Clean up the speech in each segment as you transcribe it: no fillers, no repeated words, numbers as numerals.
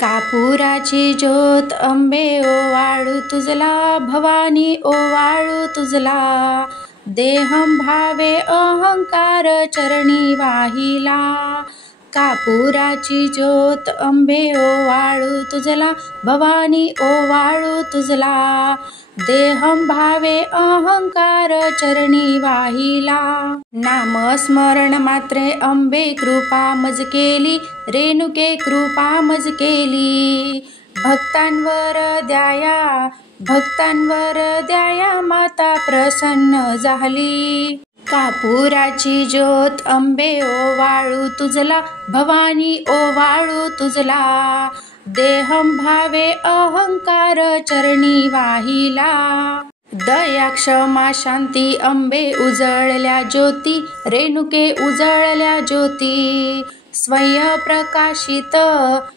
कापुराची ज्योत अंबे ओवाळू तुझला, भवानी ओवाळू तुझला. देहं भावे अहंकार चरणी वाहिला. कापुराची ज्योत अंबे ओवाळू तुझला, भवानी ओवाळू तुझला. देहं भावे अहंकार चरणी वाहिला. नामस्मरण मात्रे अंबे कृपा मज केली, रेणुके कृपा मज केली. भक्तांवर द्याया माता प्रसन्न झाली. कापुराची ज्योत अंबे ओवाळू तुझला, भवानी ओवाळू तुझला. देहं भावे अहंकार चरणी वाहिला. दया क्षमा शांती अंबे उजळल्या ज्योती, रेणुके उजळल्या ज्योती.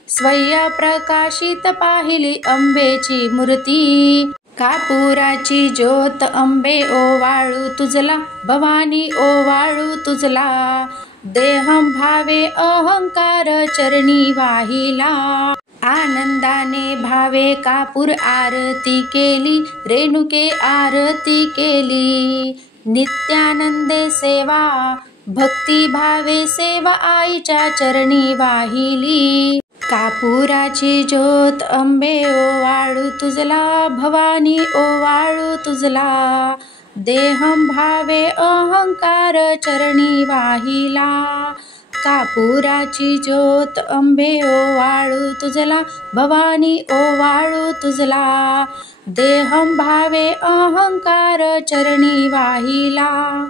स्वयंप्रकाशित पाहिली अंबेची मूर्ती. कापुराची ज्योत अंबे ओवाळू तुझला, भवानी ओवाळू तुझला. देहं भावे अहंकार चरणी वाहिला. आनंदाने भावे कापूर आरती केली, रेणुके आरती केली. नित्यानंदे सेवा, भक्ती भावे सेवा आईच्या चरणी वाहिली. कापुराची ज्योत अंबे ओवाळू तुझला, भवानी ओवाळू तुझला. देहं भावे अहंकार चरणी वाहिला. कापुराची ज्योत अंबे ओवाळू तुझला, भवानी ओवाळू तुझला. देहं भावे अहंकार चरणी वाहिला.